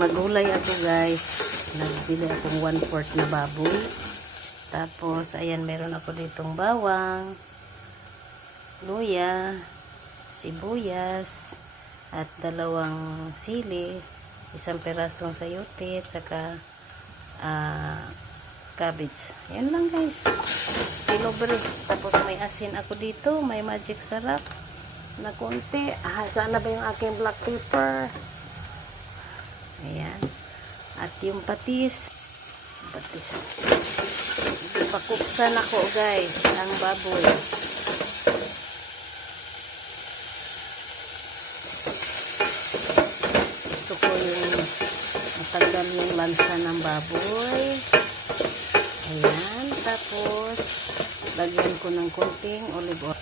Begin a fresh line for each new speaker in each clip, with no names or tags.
Magulay ako guys. Nagbili akong 1 fourth na baboy. Tapos, ayan, meron ako ditong bawang, luya, sibuyas, at dalawang sili, isang perasong sayote, saka ah, cabbage. Yan lang guys. Pinobre. Tapos may asin ako dito, may magic sarap na konti. Ah, sana ba yung aking black pepper? At yung patis. Patis. Pakupsan ako guys ang baboy. Gusto ko yung matanggal yung lansa ng baboy. Ayan. Tapos, lagyan ko ng konting olive oil.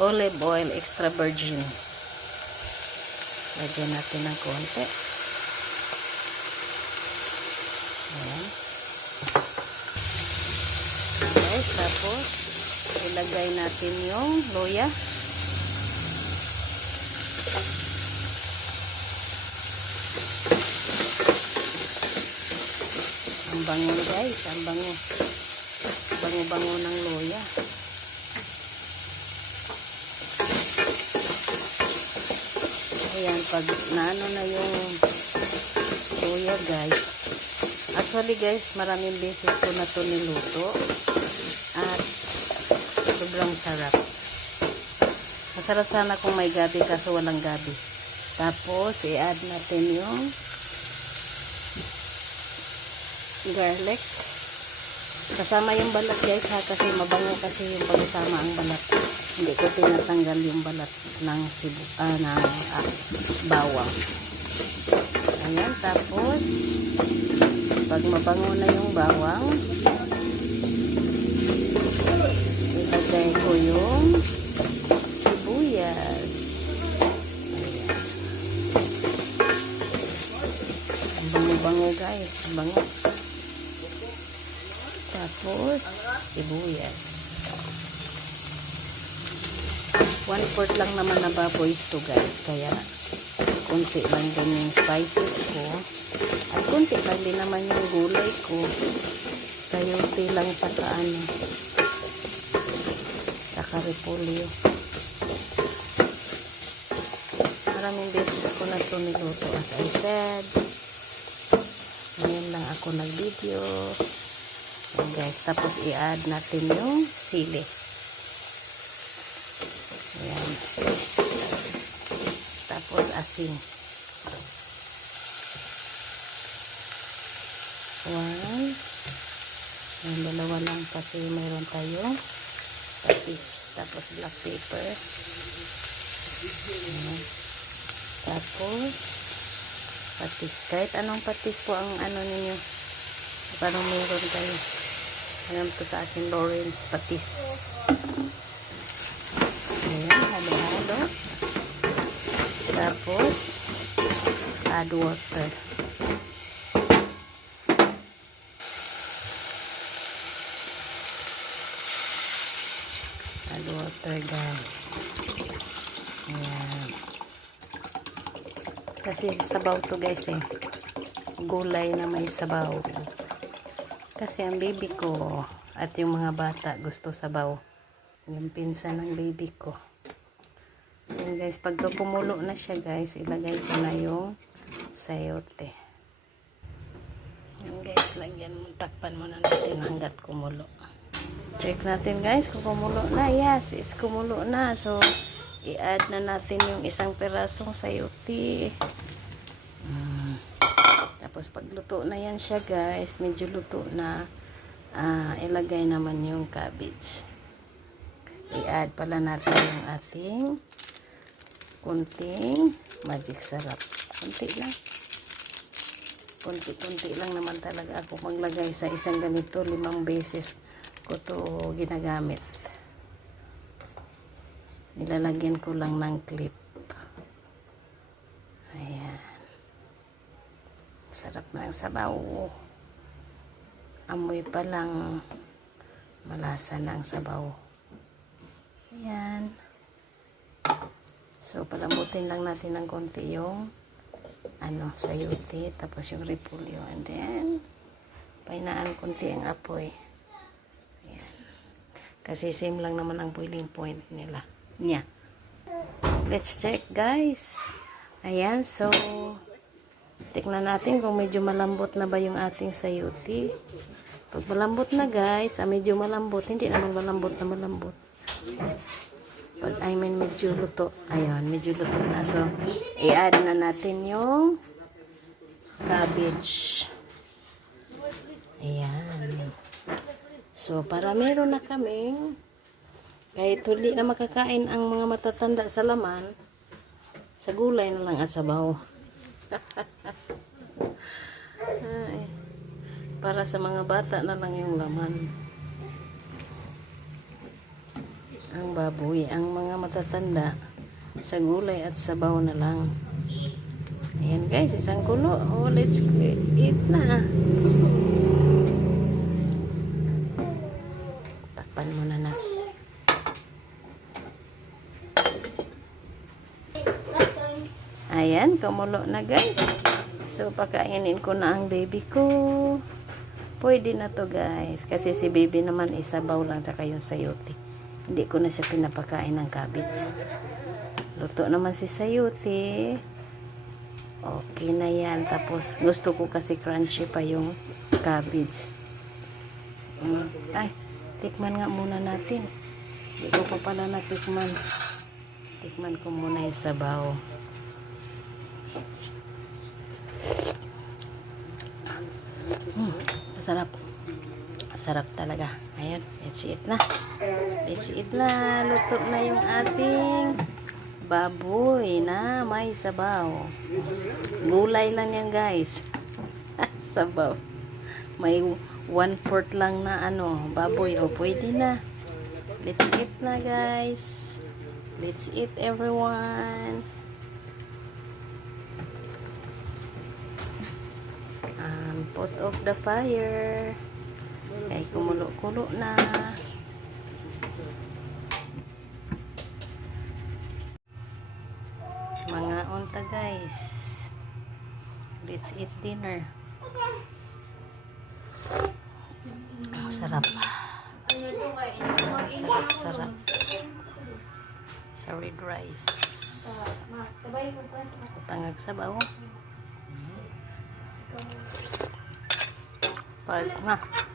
Olive oil extra virgin. Lagyan natin ng konti. Ayan. Guys, tapos, ilagay natin yung loya. Ang bango guys, ang bango. Bango-bango ng loya. Ayan, pag naano na yung loya guys. Actually guys, maraming beses ko na to niluto. At sobrang sarap. Masarap sana kung may gabi kaso walang gabi. Tapos, i-add natin yung garlic. Kasama yung balat guys ha kasi mabango kasi yung pagsama ang balat. Hindi ko tinatanggal yung balat ng sibu, ah, ng ah, bawang. Ayan, tapos pag mabango na yung bawang, ilagay ko yung sibuyas. Bango-bango guys, bango. Tapos, sibuyas. One fourth lang naman na baboy to guys. Kaya, konti lang din yung spices ko. At konti lang din naman yung gulay ko. Sayote lang tsaka ano. Tsaka repolyo. Maraming beses ko na ito niluto. As I said, ngayon lang ako nag-video. Ayan guys, tapos i-add natin yung sili. Ayan. Tapos asin. One. Ayan, dalawa lang kasi mayroon tayong patis. Tapos black pepper. Ayan. Tapos patis. Kahit anong patis po ang ano ninyo. Parang meron tayo. Alam to sa akin, Lawrence Patis. Ayan, halo-halo. Tapos, add water. Water, guys. Ayan. Kasi sabaw to, guys, eh. Gulay na may sabaw. Kasi ang baby ko at yung mga bata gusto sabaw. Yung pinsan ng baby ko. Yan guys, pag kumulo na siya guys, ilagay ko na yung sayote. Yan guys, lagyan mo, takpan mo na natin hanggat kumulo. Check natin guys kung kumulo na. Yes, it's kumulo na. So, i-add na natin yung isang perasong sayote. Mm. Tapos pagluto na yan siya guys, medyo luto na, ah, ilagay naman yung cabbage. I-add pala natin yung ating kunting magic sarap. Kunti lang. Kunti-kunti lang naman talaga ako maglagay sa isang ganito. Limang beses ko to ginagamit. Nilalagyan ko lang ng clip. Ayan. Sarap ng sabaw. Amoy pa lang malasa ng sabaw. Ayan. So, palambutin lang natin ng konti yung ano, sayuti, tapos yung repolyo, and then, painaan konti ang apoy. Kasi same lang naman ang boiling point nila. Niya. Let's check, guys. Ayan, so, tignan natin kung medyo malambot na ba yung ating sayuti. Pag malambot na, guys, ah, medyo malambot, hindi naman malambot na malambot. Pag, I mean, medyo luto. Ayun, medyo luto na. So, i-add na natin yung cabbage. Ayan. So, para meron na kaming kahit huli na makakain ang mga matatanda sa laman, sa gulay na lang at sa baho. Ay, para sa mga bata na lang yung laman. Ang baboy, ang mga matatanda, sa gulay at sabaw na lang. Ayan guys, isang kulo. Oh, let's eat na. Takpan muna na. Ayan, kumulo na guys. So, pakainin ko na ang baby ko. Pwede na to guys. Kasi si baby naman isabaw lang tsaka yung sayote. Hindi ko na siya pinapakain ng cabbage. Luto naman si sayote. Okay na yan. Tapos, gusto ko kasi crunchy pa yung cabbage. Mm. Ay, tikman nga muna natin. Hindi ko pa pala natikman. Tikman ko muna yung sabaw. Mm, masarap. Masarap talaga. Ayan, let's eat na. Let's eat na. Luto na yung ating baboy na may sabaw. Gulay lang yan guys. sabaw. May one fourth lang na ano, baboy. O, pwede na. Let's eat na guys. Let's eat everyone. Put off the fire. Kay kumulo-kulo na. Mga unta guys. Let's eat dinner. Ang sarap. Sarap, sarap. Sa red rice. Tangag sabaw. Pag, ma.